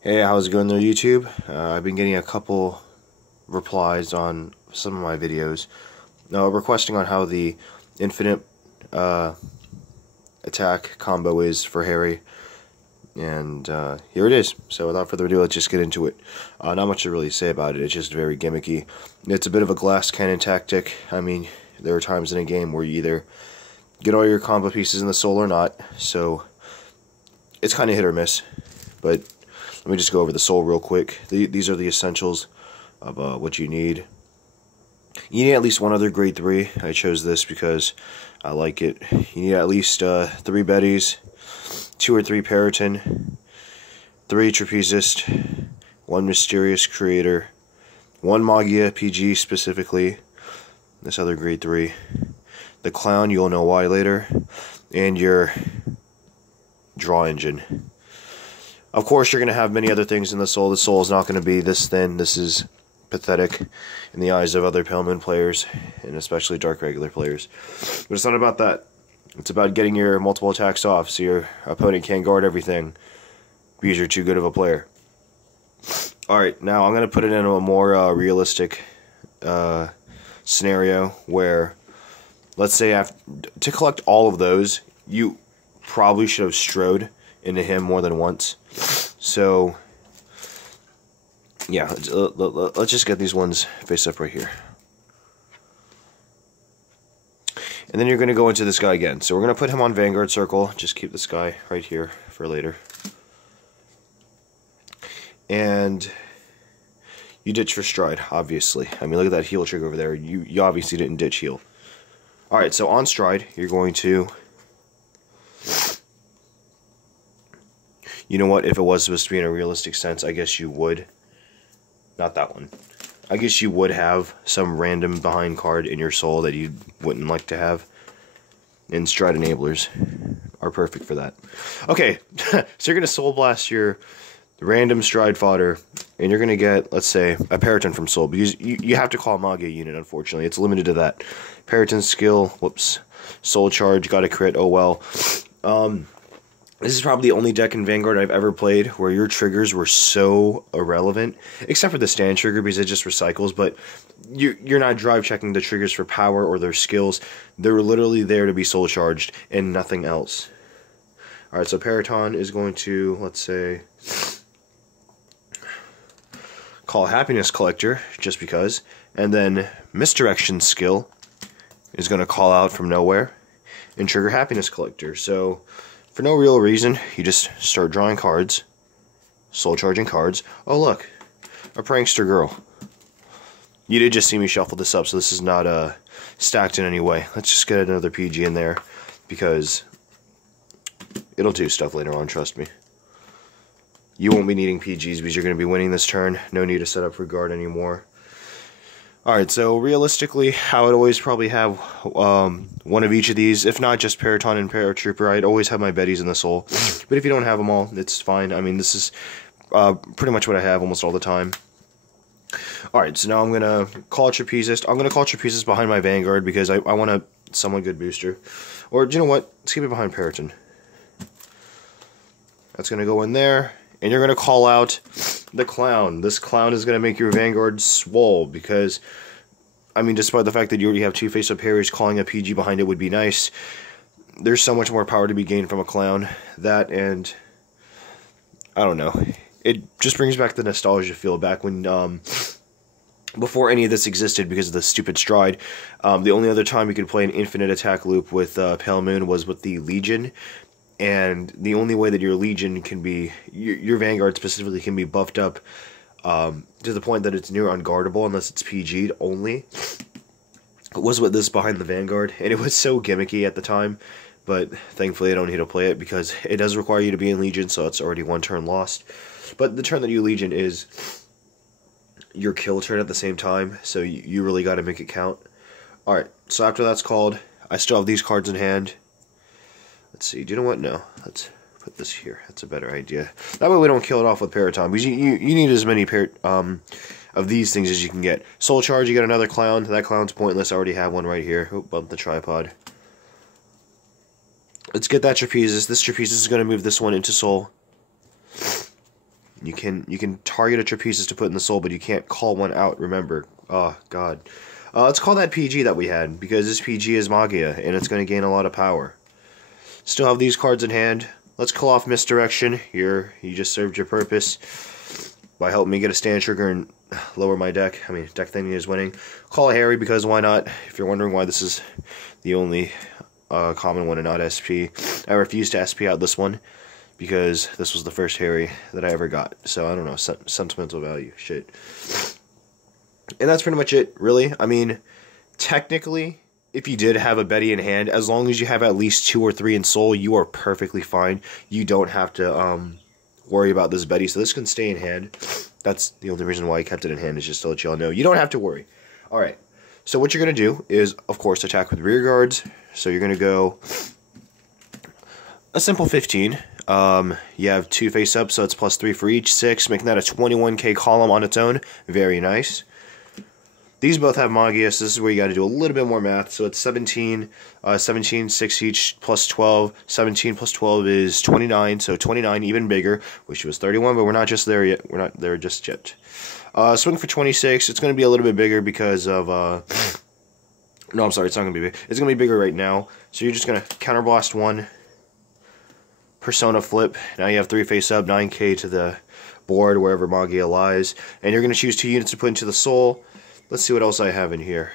Hey, how's it going there, YouTube? I've been getting a couple replies on some of my videos requesting on how the infinite attack combo is for Harri, and here it is. So without further ado, let's just get into it. Not much to really say about it, it's just very gimmicky. It's a bit of a glass cannon tactic. I mean, there are times in a game where you either get all your combo pieces in the soul or not, so it's kind of hit or miss, but let me just go over the soul real quick. These are the essentials of what you need. You need at least one other grade 3. I chose this because I like it. You need at least 3 Betties, 2 or 3 Periton, 3 Trapezist, 1 Mysterious Creator, 1 Magia PG specifically, this other grade 3, the Clown, you'll know why later, and your draw engine. Of course, you're going to have many other things in the soul. The soul is not going to be this thin. This is pathetic in the eyes of other Pale Moon players, and especially Dark regular players. But it's not about that. It's about getting your multiple attacks off so your opponent can't guard everything because you're too good of a player. Alright, now I'm going to put it in a more realistic scenario where, let's say, to collect all of those, you probably should have strode into him more than once. So yeah, let's just get these ones face up right here. And then you're going to go into this guy again. So we're going to put him on Vanguard circle. Just keep this guy right here for later. And you ditch for stride, obviously. I mean, look at that heal trigger over there. You obviously didn't ditch heal. Alright, so on stride, you're going to... You know what, if it was supposed to be in a realistic sense, I guess you would. Not that one. I guess you would have some random behind card in your soul that you wouldn't like to have. And stride enablers are perfect for that. Okay, so you're going to soul blast your random stride fodder, and you're going to get, let's say, a Periton from soul. Because you have to call a Magia unit, unfortunately. It's limited to that. Periton skill, whoops. Soul charge, got a crit, oh well. This is probably the only deck in Vanguard I've ever played where your triggers were so irrelevant, except for the stand trigger because it just recycles, but you're not drive checking the triggers for power or their skills. They're literally there to be soul charged and nothing else. Alright, so Periton is going to, let's say, call Happiness Collector, just because, and then Misdirection skill is going to call out from nowhere and trigger Happiness Collector. So for no real reason, you just start drawing cards, soul charging cards. Oh look, a prankster girl. You did just see me shuffle this up, so this is not stacked in any way. Let's just get another PG in there, because it'll do stuff later on, trust me. You won't be needing PGs because you're going to be winning this turn. No need to set up for guard anymore. Alright, so realistically, I would always probably have one of each of these. If not just Periton and Paratrooper, I'd always have my Betties in the soul. But if you don't have them all, it's fine. I mean, this is pretty much what I have almost all the time. Alright, so now I'm going to call Trapezist. I'm going to call Trapezist behind my Vanguard because I want a somewhat good booster. Or, do you know what? Let's keep it behind Periton. That's going to go in there. And you're going to call out the Clown. This Clown is going to make your Vanguard swole because, I mean, despite the fact that you already have 2 face-up Harris, calling a PG behind it would be nice. There's so much more power to be gained from a Clown. That and, I don't know. It just brings back the nostalgia feel back when, before any of this existed because of the stupid stride. The only other time you could play an infinite attack loop with Pale Moon was with the Legion. And the only way that your Legion can be, your Vanguard specifically, can be buffed up to the point that it's near unguardable unless it's PG'd only, was with this behind the Vanguard. And it was so gimmicky at the time, but thankfully I don't need to play it because it does require you to be in Legion, so it's already 1 turn lost. But the turn that you Legion is your kill turn at the same time, so you really got to make it count. Alright, so after that's called, I still have these cards in hand. Let's see, do you know what? No, let's put this here. That's a better idea. That way we don't kill it off with Periton, because you need as many of these things as you can get. Soul Charge, you get another Clown. That Clown's pointless. I already have one right here. Oh, bump the tripod. Let's get that Trapezist. This Trapezist is going to move this one into Soul. You can target a Trapezes to put in the soul, but you can't call one out, remember. Oh, God. Let's call that PG that we had, because this PG is Magia, and it's going to gain a lot of power. Still have these cards in hand. Let's call off Misdirection. Here, you just served your purpose by helping me get a stand trigger and lower my deck. I mean, deck thingy is winning. Call a Harri, because why not? If you're wondering why this is the only common one and not SP, I refuse to SP out this one, because this was the first Harri that I ever got. So, I don't know, sentimental value, shit. And that's pretty much it, really. I mean, technically, if you did have a Betty in hand, as long as you have at least 2 or 3 in soul, you are perfectly fine. You don't have to worry about this Betty, so this can stay in hand. That's the only reason why I kept it in hand, is just to let y'all know. You don't have to worry. Alright, so what you're going to do is, of course, attack with rear guards. So you're going to go a simple 15. You have 2 face up, so it's +3 for each, 6, making that a 21k column on its own. Very nice. These both have Magia, so this is where you got to do a little bit more math. So it's 17, 6 each, +12. 17 plus 12 is 29, so 29, even bigger. Wish it was 31, but we're not just there yet. We're not there just yet. Swing for 26. It's going to be a little bit bigger because of... no, I'm sorry, it's not going to be big. It's going to be bigger right now. So you're just going to counterblast 1. Persona flip. Now you have 3 face up, 9k to the board, wherever Magia lies. And you're going to choose 2 units to put into the soul. Let's see what else I have in here.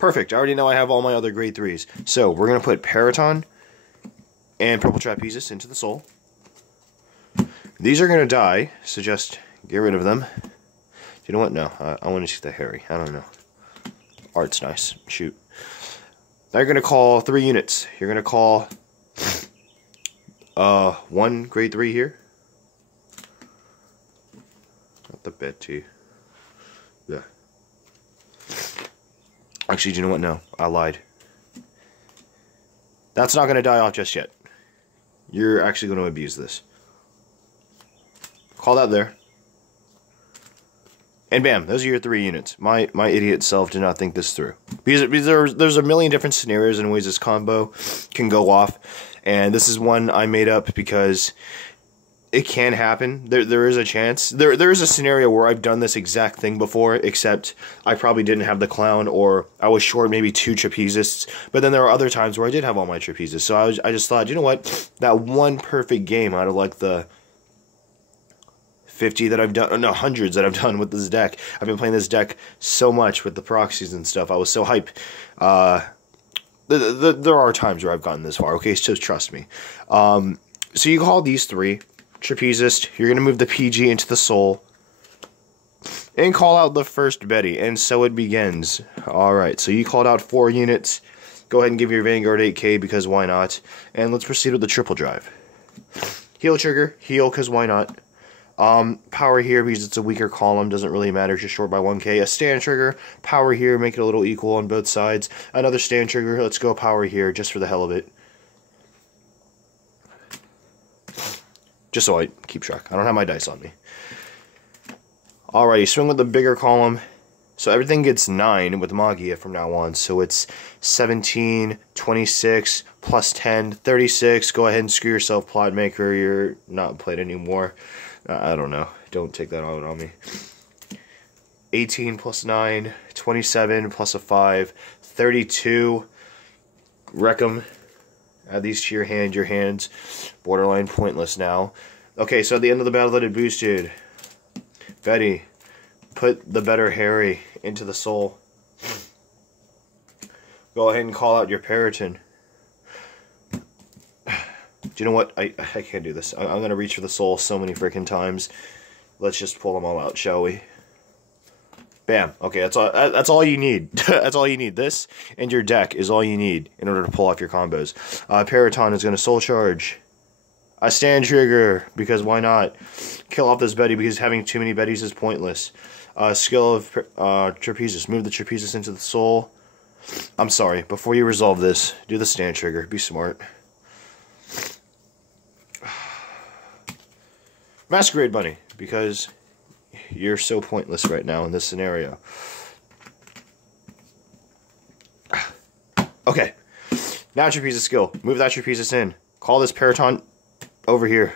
Perfect. I already know I have all my other grade 3s. So, we're going to put Periton and Purple Trapezes into the soul. These are going to die, so just get rid of them. You know what? No. I want to see the Harri. I don't know. Art's nice. Shoot. Now you're going to call 3 units. You're going to call 1 grade 3 here. The Betty. Yeah. Actually, do you know what? No, I lied. That's not going to die off just yet. You're actually going to abuse this. Call that there. And bam, those are your 3 units. My idiot self did not think this through. Because there's a million different scenarios and ways this combo can go off. And this is one I made up because... it can happen. There is a chance. There is a scenario where I've done this exact thing before, except I probably didn't have the clown, or I was short maybe 2 Trapezes. But then there are other times where I did have all my Trapezes. So I just thought, you know what? That one perfect game out of like the 50 that I've done, no, hundreds that I've done with this deck. I've been playing this deck so much with the proxies and stuff. I was so hype. There are times where I've gotten this far. Okay, so trust me. So you call these 3. Trapezist, you're going to move the PG into the soul, and call out the first Betty, and so it begins. Alright, so you called out 4 units. Go ahead and give your Vanguard 8k, because why not? And let's proceed with the triple drive. Heal trigger, heal, because why not? Power here, because it's a weaker column, doesn't really matter, just short by 1k. A stand trigger, power here, make it a little equal on both sides. Another stand trigger, let's go power here, just for the hell of it. Just so I keep track. I don't have my dice on me. Alrighty, swing with the bigger column. So everything gets 9 with Magia from now on. So it's 17, 26, plus 10, 36. Go ahead and screw yourself, plot maker. You're not played anymore. I don't know. Don't take that out on me. 18 plus 9, 27 plus a 5, 32. Wreck 'em. Add these to your hand. Your hand's borderline pointless now. Okay, so at the end of the battle that it boosted, Betty, put the better Harri into the soul. Go ahead and call out your Periton. Do you know what? I can't do this. I'm going to reach for the soul so many freaking times. Let's just pull them all out, shall we? Bam. Okay, that's all you need. That's all you need. This and your deck is all you need in order to pull off your combos. Periton is going to soul charge. A stand trigger, because why not? Kill off this Betty, because having too many Bettys is pointless. Skill of Trapezes. Move the Trapezes into the soul. I'm sorry, before you resolve this, do the stand trigger. Be smart. Masquerade Bunny, because you're so pointless right now in this scenario. Okay. Now Trapezes skill. Move that Trapezes in. Call this Periton over here.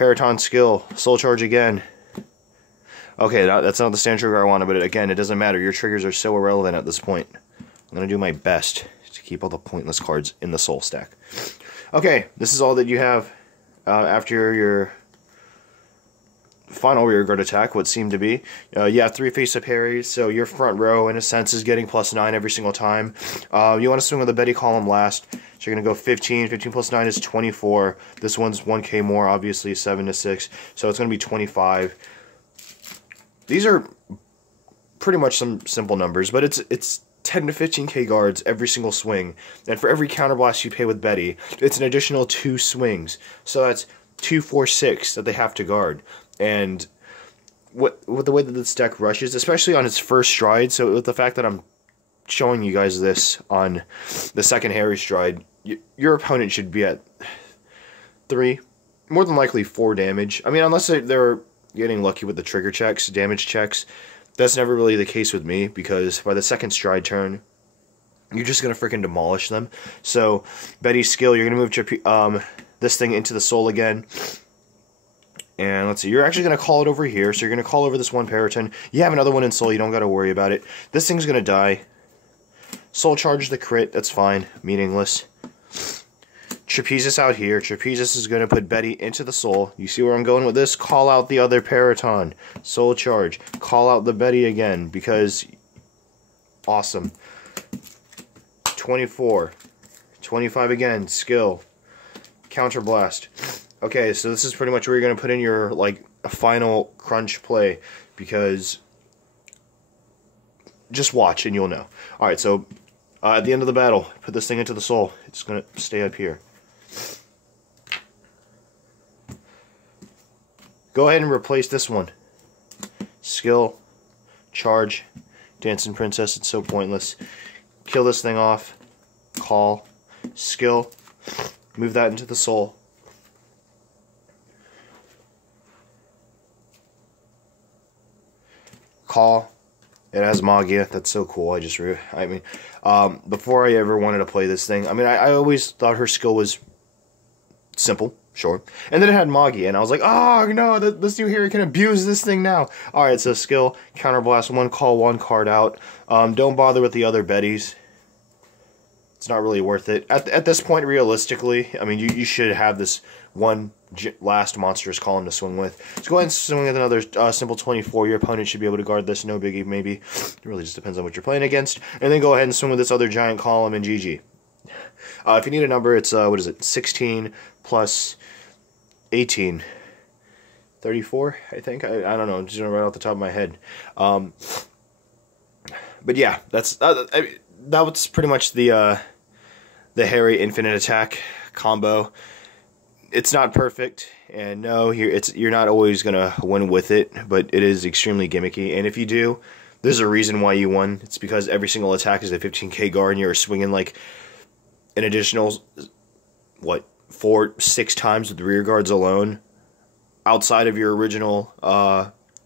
Periton skill. Soul charge again. Okay, that's not the stand trigger I wanted, but again, it doesn't matter. Your triggers are so irrelevant at this point. I'm going to do my best to keep all the pointless cards in the soul stack. Okay, this is all that you have after your final rearguard attack, what seemed to be. You have 3 face-up Harris, so your front row, in a sense, is getting +9 every single time. You want to swing with the Betty column last, so you're going to go 15. 15 plus 9 is 24. This one's 1k more, obviously, 7 to 6, so it's going to be 25. These are pretty much some simple numbers, but it's 10 to 15k guards every single swing, and for every counterblast you pay with Betty, it's an additional 2 swings, so that's 2, 4, 6 that they have to guard. And with the way that this deck rushes, especially on its first stride, so with the fact that I'm showing you guys this on the second Harri stride, your opponent should be at 3, more than likely 4 damage. I mean, unless they're getting lucky with the trigger checks, damage checks. That's never really the case with me, because by the second stride turn, you're just going to freaking demolish them. So, Betty's skill, you're going to move this thing into the soul again. And let's see, you're actually going to call it over here, so you're going to call over this one Periton. You have another one in soul, you don't got to worry about it. This thing's going to die. Soul charge the crit, that's fine, meaningless. Trapezis out here. Trapezis is going to put Betty into the soul. You see where I'm going with this? Call out the other Periton. Soul charge. Call out the Betty again, because awesome. 24. 25 again. Skill. Counterblast. Okay, so this is pretty much where you're going to put in your, like, final crunch play, because just watch and you'll know. Alright, so at the end of the battle, put this thing into the soul. It's going to stay up here. Go ahead and replace this one. Skill, charge, Dancing Princess, it's so pointless. Kill this thing off. Call, skill, move that into the soul. Call. It has Magia. That's so cool. Before I ever wanted to play this thing, I always thought her skill was simple, sure. And then it had Magia, and I was like, oh no, this new Harri can abuse this thing now. Alright, so skill, counterblast, 1 call, 1 card out. Don't bother with the other Bettys. It's not really worth it. At this point, realistically, you should have this one last monstrous column to swing with. So go ahead and swing with another simple 24. Your opponent should be able to guard this, no biggie, maybe. It really just depends on what you're playing against. And then go ahead and swing with this other giant column and GG. If you need a number, it's, 16 plus 18. 34, I think? I don't know, I'm just right off the top of my head. But yeah, that was pretty much the Harri Infinite Attack combo. It's not perfect, and no, you're not always going to win with it, but it is extremely gimmicky, and if you do, there's a reason why you won. It's because every single attack is a 15k guard, and you're swinging like an additional, 4-6 times with the rear guards alone, outside of your original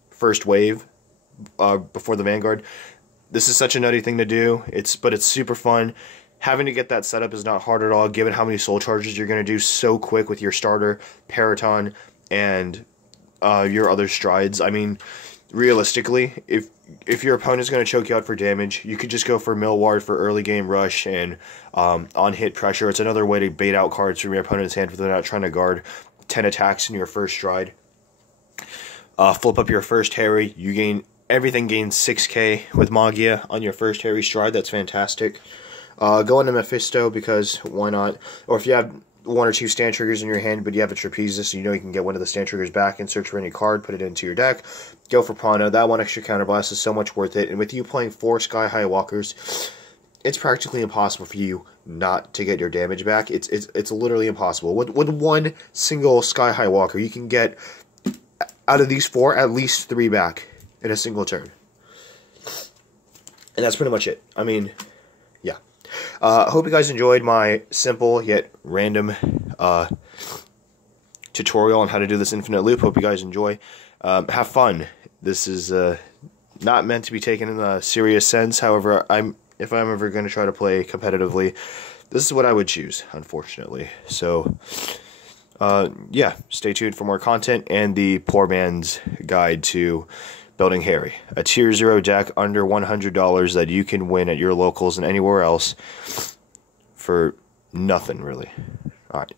first wave before the Vanguard. This is such a nutty thing to do, but it's super fun. Having to get that set up is not hard at all, given how many soul charges you're going to do so quick with your starter, Periton, and your other strides. Realistically, if your opponent's going to choke you out for damage, you could just go for Millward for early game rush and on-hit pressure. It's another way to bait out cards from your opponent's hand if they're not trying to guard 10 attacks in your first stride. Flip up your first Harri. Everything gains 6k with Magia on your first Harri stride. That's fantastic. Go into Mephisto, because why not? Or if you have 1 or 2 stand triggers in your hand, but you have a Trapezis, so you know you can get one of the stand triggers back and search for any card, put it into your deck. Go for Prana. That 1 extra counterblast is so much worth it. And with you playing 4 Sky High Walkers, it's practically impossible for you not to get your damage back. It's literally impossible. With 1 single Sky High Walker, you can get, out of these 4, at least 3 back in a single turn. And that's pretty much it. Yeah. I hope you guys enjoyed my simple yet random tutorial on how to do this infinite loop. Hope you guys enjoy. Have fun. This is not meant to be taken in a serious sense. However, if I'm ever going to try to play competitively, this is what I would choose, unfortunately. So, yeah, stay tuned for more content and the poor man's guide to building Harri. A tier 0 deck under $100 that you can win at your locals and anywhere else for nothing, really. Alright.